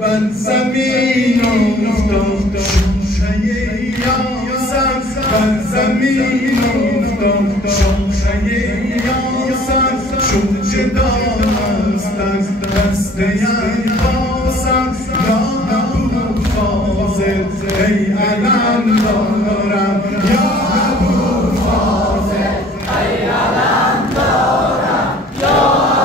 بر زمین افتاد شاخه یاسم بر زمین افتاد شاخه یاسم چون جدا است از دست عباسم یا ابو فاضل ای علم دارم یا ابو فاضل ای علم دارم یا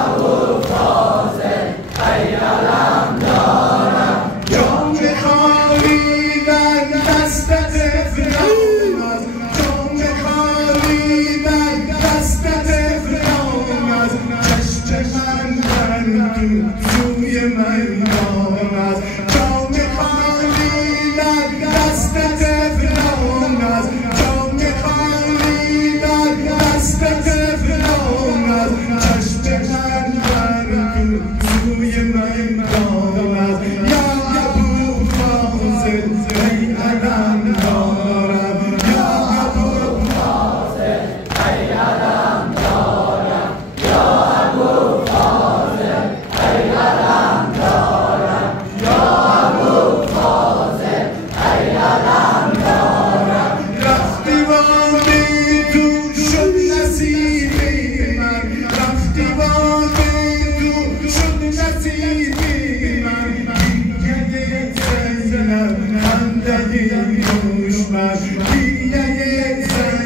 ابو فاضل ای علم دارم جام خالی در دستت فلان است جام خالی در دستت فلان است چشم من در سوی میدان است جام خالی در دستت فلان است جام خالی در دستت فلان است چشم من در سوی میدان است یا ابو فاضل ای علم دارم یا ابو فاضل ای علم دارم یا ابو فاضل ای علم دارم یا ابو فاضل ای علم دارم رفتی وادی تو شد نصیبی من رفتی وادی تو شد نصیبی من دیگه زینب خندگی دشمن دیگه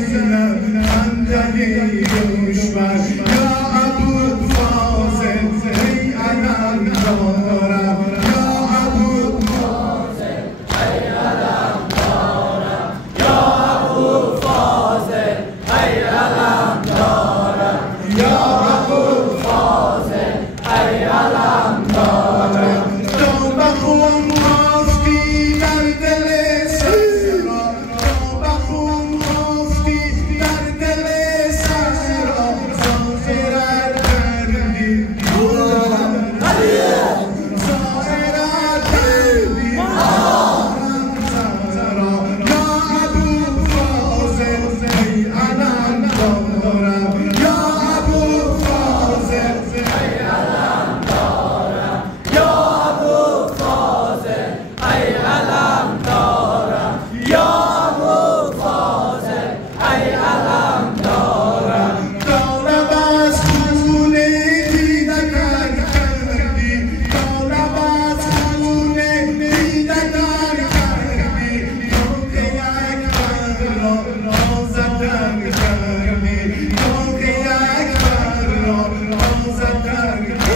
زینب خندگی دشمن یا ابو فاضل ای علم دارم یا ابو فاضل ای علم دارم یا ابو فاضل ای علم دارم یا ابو فاضل ای علم دارم تو بخون خافتی در دل صحرا تو بخون خافتی در دل صحرا ظاهرت کردی ظاهرت کردی یا ابو فاضل ای علم دارم یا ابو فاضل ای علم دارم یا ابو فاضل ای علم دارم یا ابو فاضل ای علم دارم دارم از خون دیدگان کردی دارم از خون دیدگان کردی تو که یک بر را نازدن کردی تو که یک بر را نازدن کردی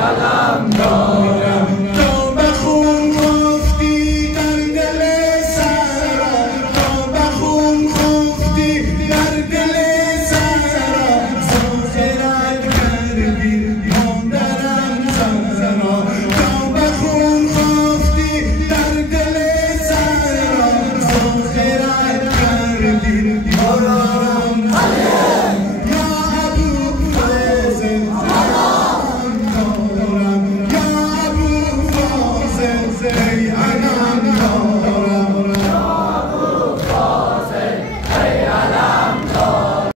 علم دارم ای